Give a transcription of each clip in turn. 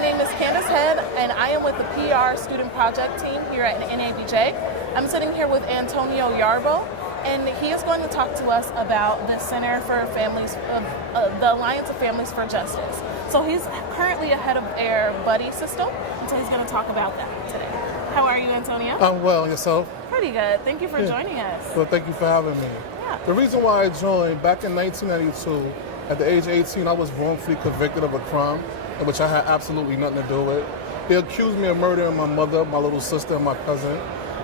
name is Kandice Head, and I am with the PR Student Project team here at NABJ. I'm sitting here with Antonio Yarbough, and he is going to talk to us about the Center for Families, the Alliance of Families for Justice. So he's currently ahead of their buddy system, and so he's going to talk about that today. How are you, Antonio? I'm well, yourself? Pretty good. Thank you for joining us. Well, thank you for having me. Yeah. The reason why I joined, back in 1992, at the age of 18, I was wrongfully convicted of a crime in which I had absolutely nothing to do with. They accused me of murdering my mother, my little sister, and my cousin.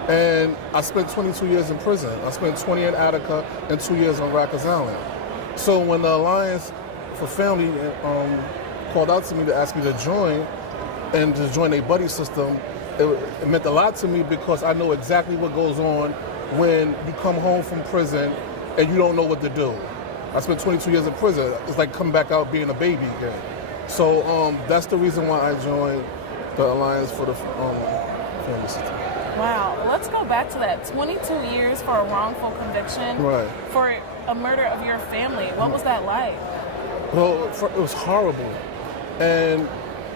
And I spent 22 years in prison. I spent 20 in Attica and 2 years on Rikers Island. So when the Alliance for Family called out to me to ask me to join and to join a buddy system, it meant a lot to me because I know exactly what goes on when you come home from prison and you don't know what to do. I spent 22 years in prison. It's like coming back out being a baby again. So that's the reason why I joined the Alliance for the Family System. Wow. Let's go back to that. 22 years for a wrongful conviction for a murder of your family. What was that like? Well, it was horrible. And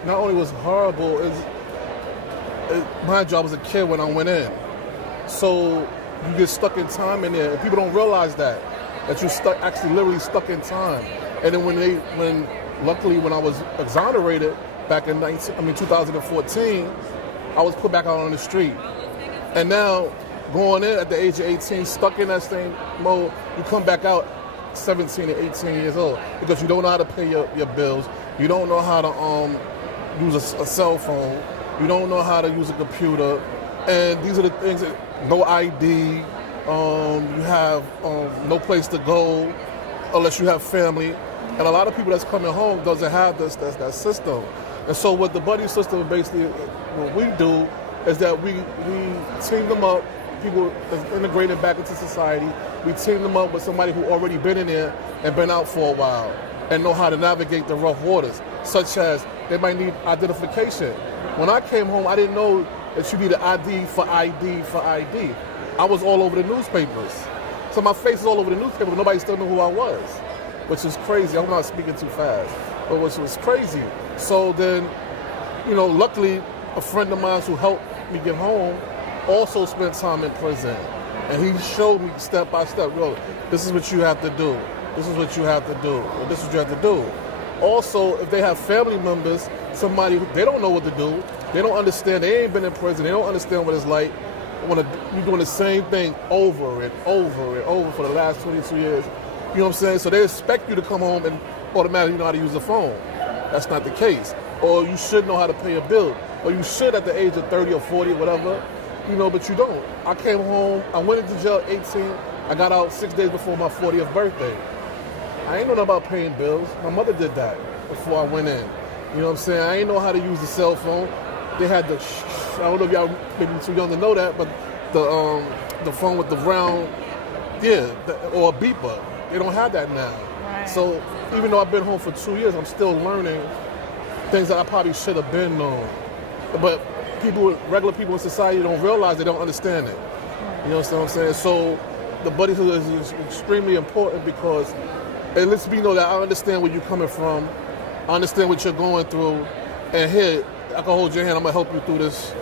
not only was it horrible, my job as a kid when I went in. So you get stuck in time in there. And people don't realize that you're stuck, actually literally stuck in time. And then luckily when I was exonerated back in 2014, I was put back out on the street. And now, going in at the age of 18, stuck in that same mode, you come back out 17 and 18 years old because you don't know how to pay your bills. You don't know how to use a cell phone. You don't know how to use a computer. And these are the things that, no ID, you have no place to go unless you have family. And a lot of people that's coming home doesn't have that system. And so what the buddy system basically, what we do is that we team them up, people that's integrated back into society, we team them up with somebody who already been in there and been out for a while and know how to navigate the rough waters, such as they might need identification. When I came home, I didn't know that you need an ID for ID for ID. I was all over the newspapers. So my face is all over the newspaper, but nobody still knew who I was, which is crazy. I'm not speaking too fast, but which was crazy. So then, luckily, a friend of mine who helped me get home also spent time in prison. And he showed me step by step, this is what you have to do. This is what you have to do. And this is what you have to do. Also, if they have family members, somebody who they don't know what to do, they don't understand, they ain't been in prison, they don't understand what it's like when you're doing the same thing over and over and over for the last 22 years. You know what I'm saying? So they expect you to come home and automatically know how to use a phone. That's not the case. Or you should know how to pay a bill. Or you should at the age of 30 or 40 or whatever, but you don't. I came home, I went into jail at 18, I got out 6 days before my 40th birthday. I ain't know nothing about paying bills. My mother did that before I went in. You know what I'm saying? I ain't know how to use the cell phone. They had I don't know if y'all maybe too young to know that, but the phone with the round, or a beeper. They don't have that now. Right. So even though I've been home for 2 years, I'm still learning things that I probably should have been known. But regular people in society don't realize, they don't understand it. You know what I'm saying? So the buddyhood is extremely important because it lets me know that I understand where you're coming from, I understand what you're going through, and here, I can hold your hand, I'm going to help you through these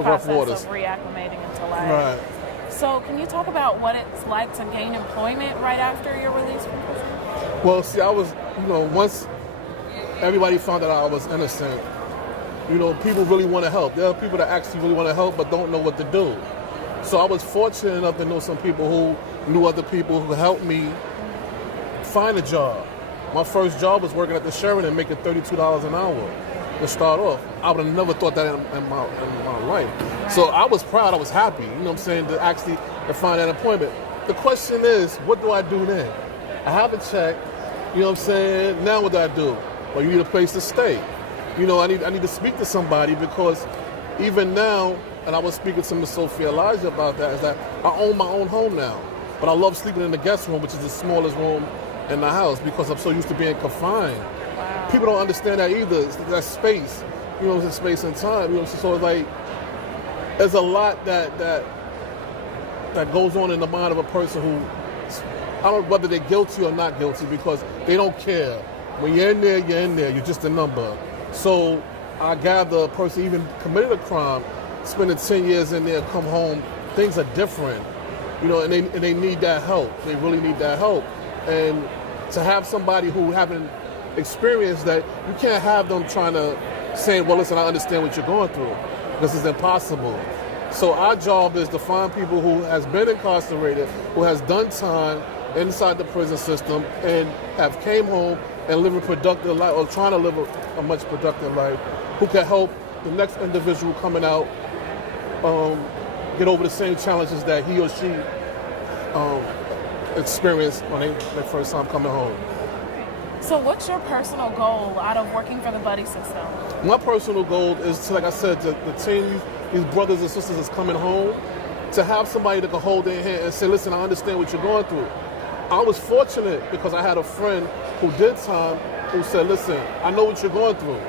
rough waters. Of reacclimating into life. Right. So can you talk about what it's like to gain employment right after your release from prison? Well, see, I was, once everybody found out I was innocent, people really want to help. There are people that actually really want to help but don't know what to do. So I was fortunate enough to know some people who knew other people who helped me find a job. My first job was working at the Sheraton making $32 an hour to start off. I would have never thought that in my life. Right. So I was proud, I was happy, to find that employment. The question is, what do I do then? I have a check, now what do I do? Well, you need a place to stay. I need to speak to somebody because even now, and I was speaking to Miss Sophia Elijah about that, is that I own my own home now. But I love sleeping in the guest room, which is the smallest room in the house because I'm so used to being confined. Wow. People don't understand that either. It's that space, it's space and time. So it's like, there's a lot that goes on in the mind of a person who, I don't know whether they're guilty or not guilty because they don't care. When you're in there, you're just a number. So I gather a person even committed a crime, spending 10 years in there, come home, things are different, you know, and they need that help. They really need that help. And to have somebody who haven't experienced that, you can't have them trying to say, well, listen, I understand what you're going through. This is impossible. So our job is to find people who has been incarcerated, who has done time inside the prison system and have came home and live a productive life, or trying to live a much productive life, who can help the next individual coming out get over the same challenges that he or she experienced when their first time coming home. So what's your personal goal out of working for the buddy system? My personal goal is to, like I said, the team, these brothers and sisters that's coming home, to have somebody that can hold their hand and say, listen, I understand what you're going through. I was fortunate because I had a friend who did time who said, listen, I know what you're going through.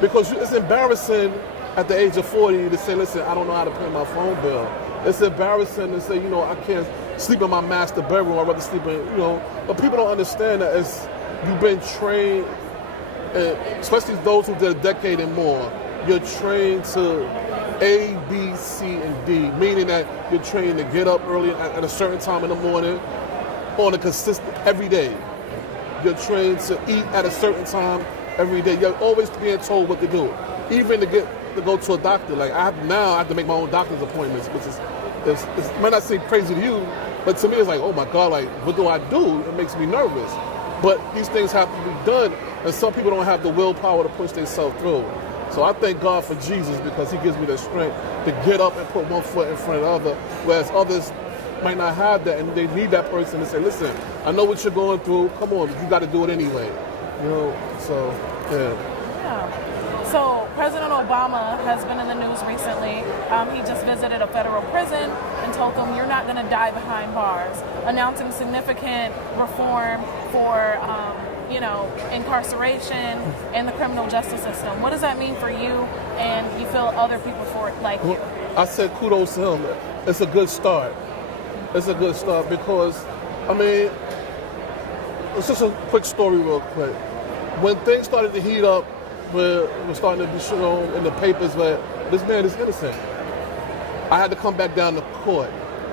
Because it's embarrassing at the age of 40 to say, listen, I don't know how to pay my phone bill. It's embarrassing to say, you know, I can't sleep in my master bedroom. I'd rather sleep in, you know. But people don't understand that you've been trained, especially those who did a decade and more, you're trained to A, B, C, and D, meaning that you're trained to get up early at a certain time in the morning on a consistent, every day. You're trained to eat at a certain time every day. You're always being told what to do, even to go to a doctor. Like I have to make my own doctor's appointments, which is it might not seem crazy to you, but to me it's like, oh my God, like what do I do? It makes me nervous. But these things have to be done, and some people don't have the willpower to push themselves through. So I thank God for Jesus because he gives me the strength to get up and put one foot in front of the other, whereas others might not have that, and they need that person to say, listen, I know what you're going through, come on, you got to do it anyway. You know, so, Yeah. So President Obama has been in the news recently. He just visited a federal prison and told them, you're not going to die behind bars, announcing significant reform for, incarceration and the criminal justice system. What does that mean for you, and you feel other people for it like you? I said kudos to him. It's a good start. It's a good start because, I mean, it's just a quick story real quick. When things started to heat up, where it was starting to be shown in the papers where this man is innocent, I had to come back down to court.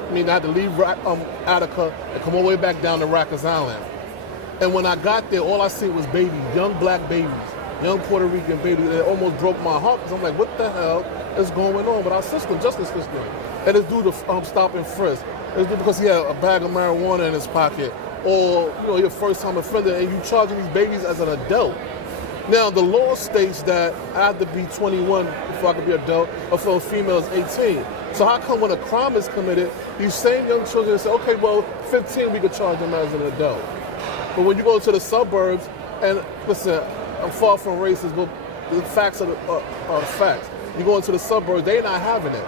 I mean, I had to leave Attica and come all the way back down to Rikers Island. And when I got there, all I seen was babies, young black babies, young Puerto Rican babies. It almost broke my heart because I'm like, what the hell is going on with our system, justice system? And it's due to stop and frisk. It's due because he had a bag of marijuana in his pocket, or you're a first-time offender, and you charging these babies as an adult. Now, the law states that I have to be 21 before I can be an adult, or for a female is 18. So how come when a crime is committed, these same young children say, okay, well, 15 we could charge them as an adult. But when you go to the suburbs, and listen, I'm far from racist, but the facts are the facts. You go into the suburbs, they're not having it.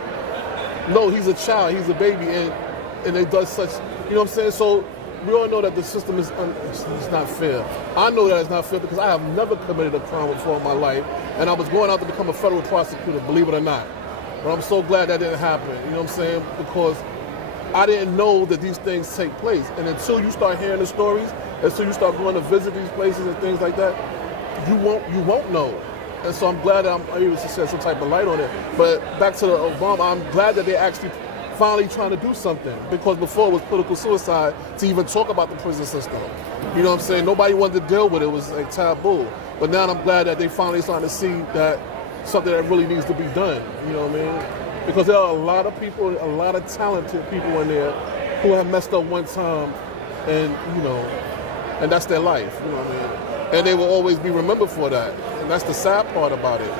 No, he's a child, he's a baby, and they do such, you know what I'm saying? So we all know that the system is it's not fair. I know that it's not fair because I have never committed a crime before in my life, and I was going out to become a federal prosecutor, believe it or not. But I'm so glad that didn't happen, you know what I'm saying? Because I didn't know that these things take place. And until you start hearing the stories, until you start going to visit these places and things like that, you won't know. And so I'm glad that I'm able to shed some type of light on it. But back to the Obama, I'm glad that they actually finally trying to do something, because before it was political suicide to even talk about the prison system. You know what I'm saying? Nobody wanted to deal with it. It was like taboo. But now I'm glad that they finally starting to see that something that really needs to be done. You know what I mean? Because there are a lot of people, a lot of talented people in there who have messed up one time, and and that's their life. You know what I mean? And they will always be remembered for that. And that's the sad part about it.